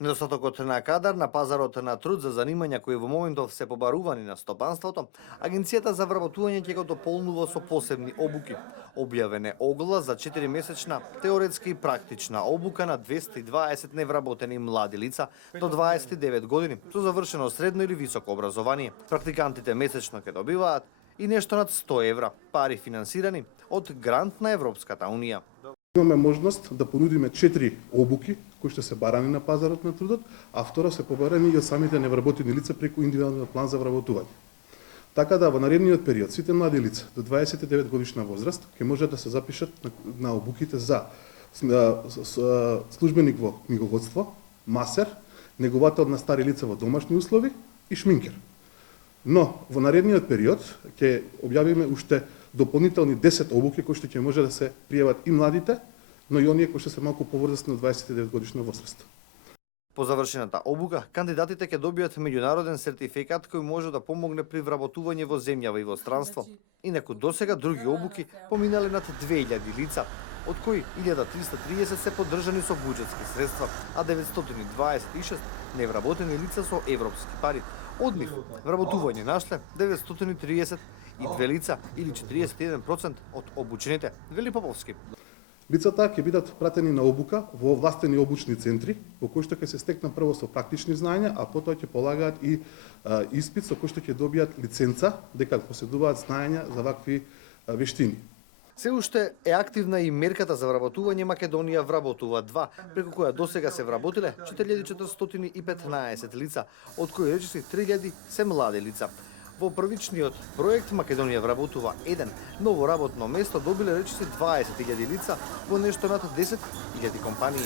Недостатокот на кадар на пазарот на труд за занимања кои во моментов се побарувани на стопанството, Агенцијата за вработување ќе го дополнува со посебни обуки. Објавен е оглас за 4-месечна теоретска и практична обука на 220 невработени млади лица до 29 години со завршено средно или високо образование. Практикантите месечно ќе добиваат и нешто над 100 евра, пари финансирани од грант на Европската Унија. Имаме можност да понудиме 4 обуки кои што се барани на пазарот на трудот, а второ се побарани и од самите невработени лица преку индивидуалниот план за вработување. Така да во наредниот период сите млади лица до 29 годишна возраст ќе можат да се запишат на обуките за службеник во книговодство, масер, неговател на стари лица во домашни услови и шминкер. Но во наредниот период ќе објавиме уште дополнителни 10 обуки кои што ќе може да се пријават и младите, но и оние кои што се малку повозрасни од 29 годишна возраст. По завршената обука, кандидатите ќе добијат меѓународен сертификат кој може да помогне при вработување во земјава и во странство. Инаку досега други обуки поминале над 2000 лица, од кои 1330 се поддржани со буџетски средства, а 926 невработени лица со европски пари. Од нив вработување нашле 932 лица или 41% од обучените, вели Поповски. Лицата ќе бидат пратени на обука во овластени обучни центри, во кои што ќе се стекнат прво со практични знаења, а потоа ќе полагаат и испит со кој што ќе добијат лиценца дека поседуваат знаења за вакви вештини. Се уште е активна и мерката за вработување Македонија вработува 2, преку која досега се вработиле 4415 лица, од кои речиси 3000 се млади лица. Во првичниот проект Македонија вработува 1, ново работно место добиле речиси 20.000 лица во нешто над 10.000 компании.